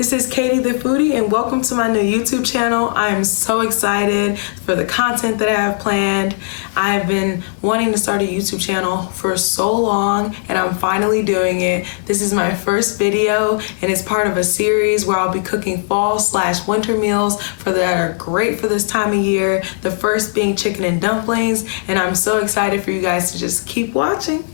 This is Katie the Foodie and welcome to my new YouTube channel. I am so excited for the content that I have planned. I have been wanting to start a YouTube channel for so long and I'm finally doing it. This is my first video and it's part of a series where I'll be cooking fall/winter meals that are great for this time of year. The first being chicken and dumplings, and I'm so excited for you guys to just keep watching.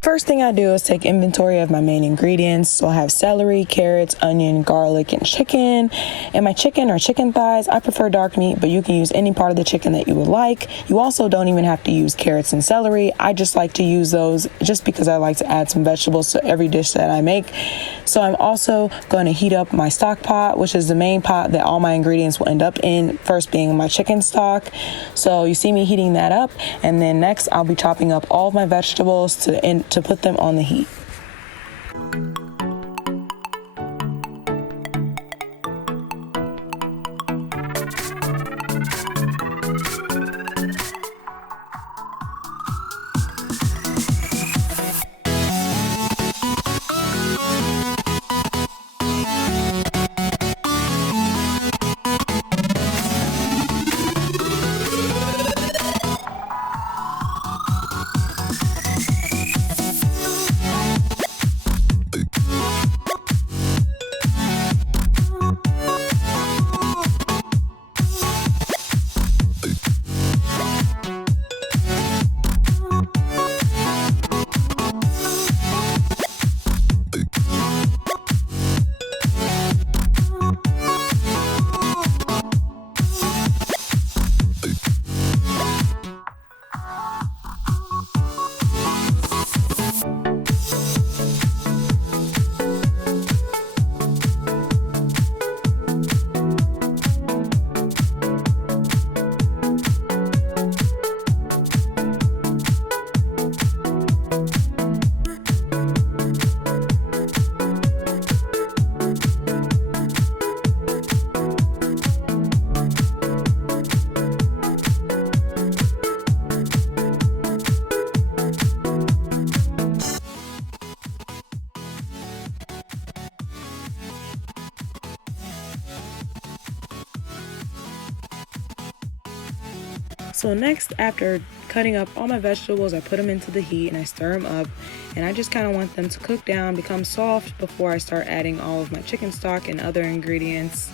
First thing I do is take inventory of my main ingredients. So I have celery, carrots, onion, garlic, and chicken. And my chicken or chicken thighs, I prefer dark meat, but you can use any part of the chicken that you would like. You also don't even have to use carrots and celery. I just like to use those just because I like to add some vegetables to every dish that I make. So I'm also going to heat up my stock pot, which is the main pot that all my ingredients will end up in, first being my chicken stock. So you see me heating that up, and then next I'll be chopping up all of my vegetables to put them on the heat. So next, after cutting up all my vegetables, I put them into the heat and I stir them up, and I just kind of want them to cook down, become soft before I start adding all of my chicken stock and other ingredients.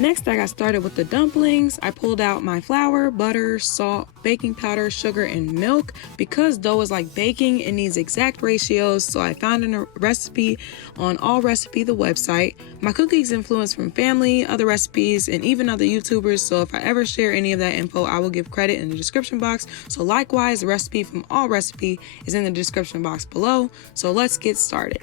Next, I got started with the dumplings. I pulled out my flour, butter, salt, baking powder, sugar, and milk. Because dough is like baking, it needs exact ratios, so I found a recipe on All Recipe, the website. My cookies influence from family, other recipes, and even other YouTubers, so if I ever share any of that info, I will give credit in the description box. So likewise, the recipe from All Recipe is in the description box below. So let's get started.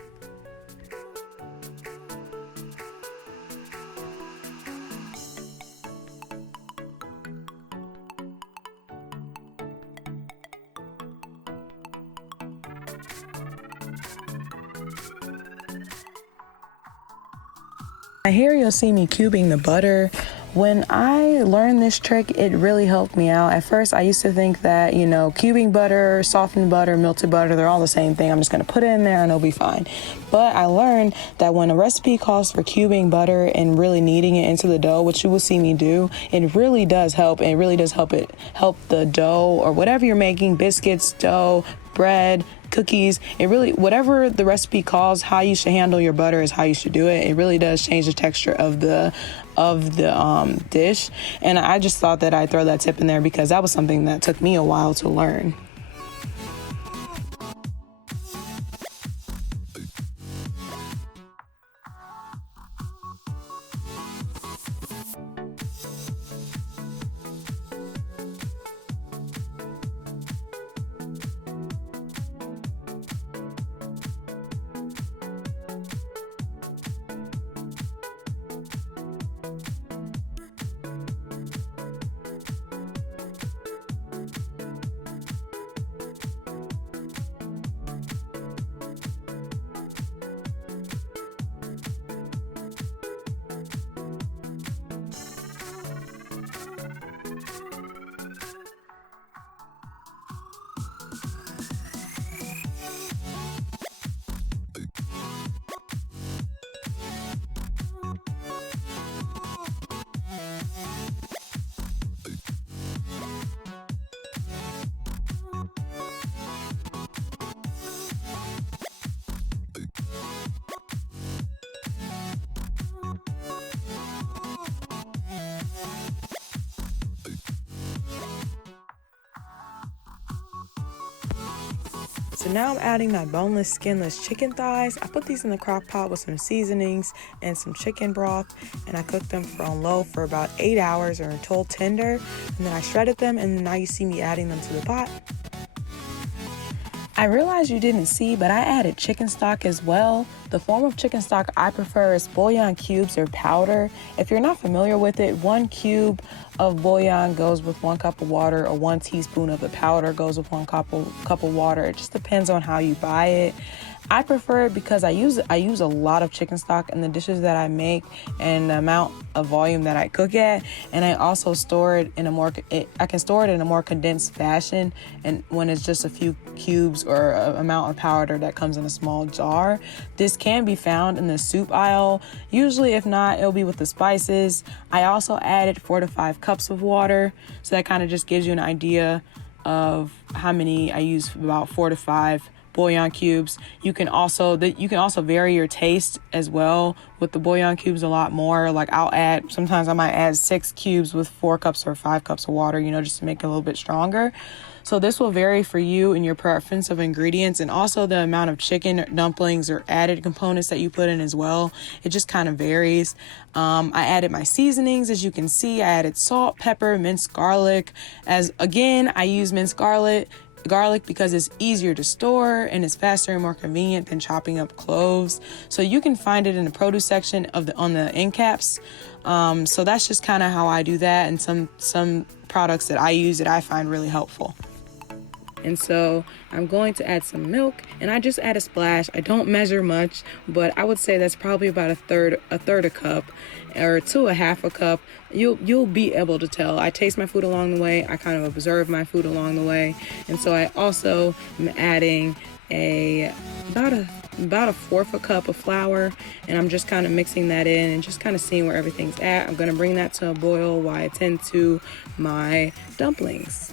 Here you'll see me cubing the butter. When I learned this trick, it really helped me out. At first, I used to think that, cubing butter, softened butter, melted butter, they're all the same thing. I'm just gonna put it in there and it'll be fine. But I learned that when a recipe calls for cubing butter and really kneading it into the dough, which you will see me do, it really does help. It really does help the dough or whatever you're making, biscuits, dough, bread, cookies. It really, whatever the recipe calls, how you should handle your butter is how you should do it. It really does change the texture of the dish. And I just thought that I'd throw that tip in there because that was something that took me a while to learn. So now I'm adding my boneless, skinless chicken thighs. I put these in the crock pot with some seasonings and some chicken broth, and I cooked them on low for about 8 hours or until tender. And then I shredded them, and now you see me adding them to the pot. I realized you didn't see, but I added chicken stock as well. The form of chicken stock I prefer is bouillon cubes or powder. If you're not familiar with it, 1 cube of bouillon goes with 1 cup of water, or 1 teaspoon of the powder goes with 1 cup of water. It just depends on how you buy it. I prefer it because I use a lot of chicken stock in the dishes that I make and the amount of volume that I cook at, and I also store it in I can store it in a more condensed fashion, and when it's just a few cubes or an amount of powder that comes in a small jar. This can be found in the soup aisle. Usually, if not, it'll be with the spices. I also added 4 to 5 cups of water, so that kind of just gives you an idea of how many I use, about 4 to 5 bouillon cubes. You can also vary your taste as well with the bouillon cubes a lot more. Like sometimes I might add 6 cubes with 4 cups or 5 cups of water, just to make it a little bit stronger. So this will vary for you and your preference of ingredients, and also the amount of chicken dumplings or added components that you put in as well. It just kind of varies. I added my seasonings. As you can see, I added salt, pepper, minced garlic. I use minced garlic because it's easier to store and it's faster and more convenient than chopping up cloves. So you can find it in the produce section on the end caps. So that's just kind of how I do that, and some products that I use that I find really helpful. And so I'm going to add some milk, and I just add a splash. I don't measure much, but I would say that's probably about a third a cup, or to a half a cup. You'll be able to tell. I taste my food along the way. I kind of observe my food along the way. And so I also am adding about a fourth a cup of flour, and I'm just kind of mixing that in and just kind of seeing where everything's at. I'm going to bring that to a boil while I tend to my dumplings.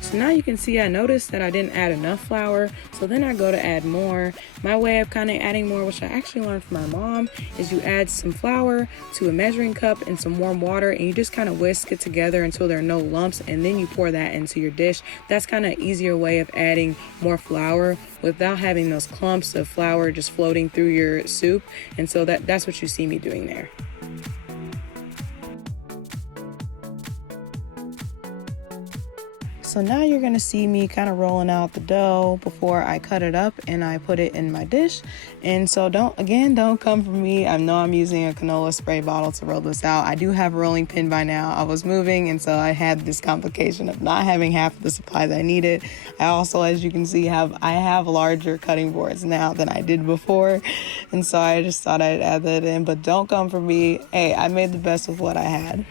So now you can see I noticed that I didn't add enough flour, so then I go to add more. My way of kind of adding more, which I actually learned from my mom, is you add some flour to a measuring cup and some warm water, and you just kind of whisk it together until there are no lumps, and then you pour that into your dish. That's kind of an easier way of adding more flour without having those clumps of flour just floating through your soup, and so that's what you see me doing there. So now you're gonna see me kind of rolling out the dough before I cut it up and I put it in my dish. And so don't come for me. I know I'm using a canola spray bottle to roll this out. I do have a rolling pin by now. I was moving, and so I had this complication of not having half of the supplies I needed. I also, as you can see, I have larger cutting boards now than I did before. And so I just thought I'd add that in, but don't come for me. Hey, I made the best with what I had.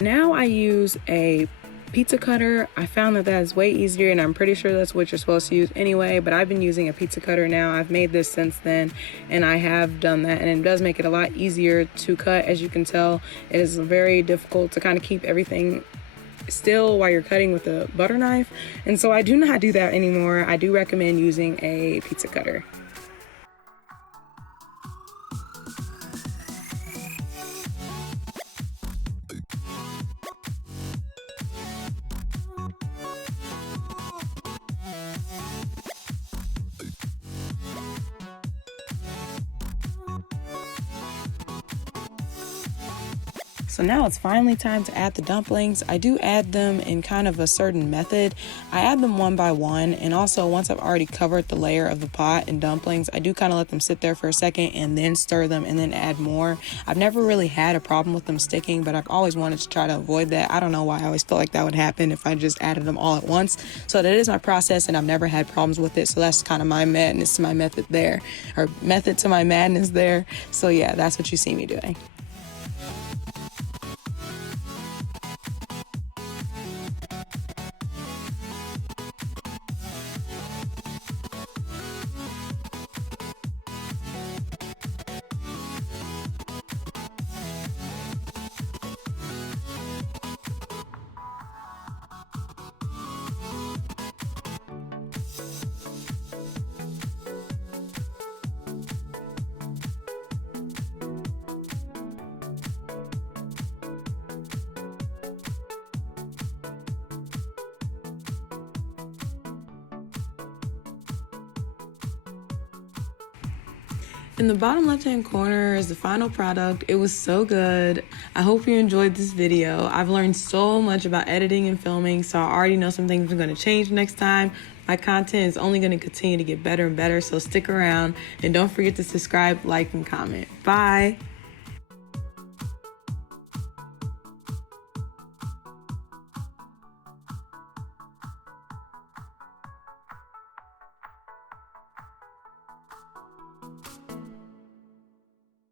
Now I use a pizza cutter. I found that is way easier, and I'm pretty sure that's what you're supposed to use anyway, but I've been using a pizza cutter now. I've made this since then, and I have done that, and it does make it a lot easier to cut. As you can tell, it is very difficult to kind of keep everything still while you're cutting with a butter knife, and so I do not do that anymore. I do recommend using a pizza cutter. So now it's finally time to add the dumplings. I do add them in kind of a certain method. I add them one by one, and also once I've already covered the layer of the pot and dumplings, I do kind of let them sit there for a second and then stir them and then add more. I've never really had a problem with them sticking, but I've always wanted to try to avoid that. I don't know why. I always felt like that would happen if I just added them all at once. So that is my process, and I've never had problems with it. So that's kind of my madness to my method there, or method to my madness there. So yeah, that's what you see me doing. In the bottom left-hand corner is the final product. It was so good. I hope you enjoyed this video. I've learned so much about editing and filming, so I already know some things are going to change next time. My content is only going to continue to get better and better, so stick around. And don't forget to subscribe, like, and comment. Bye!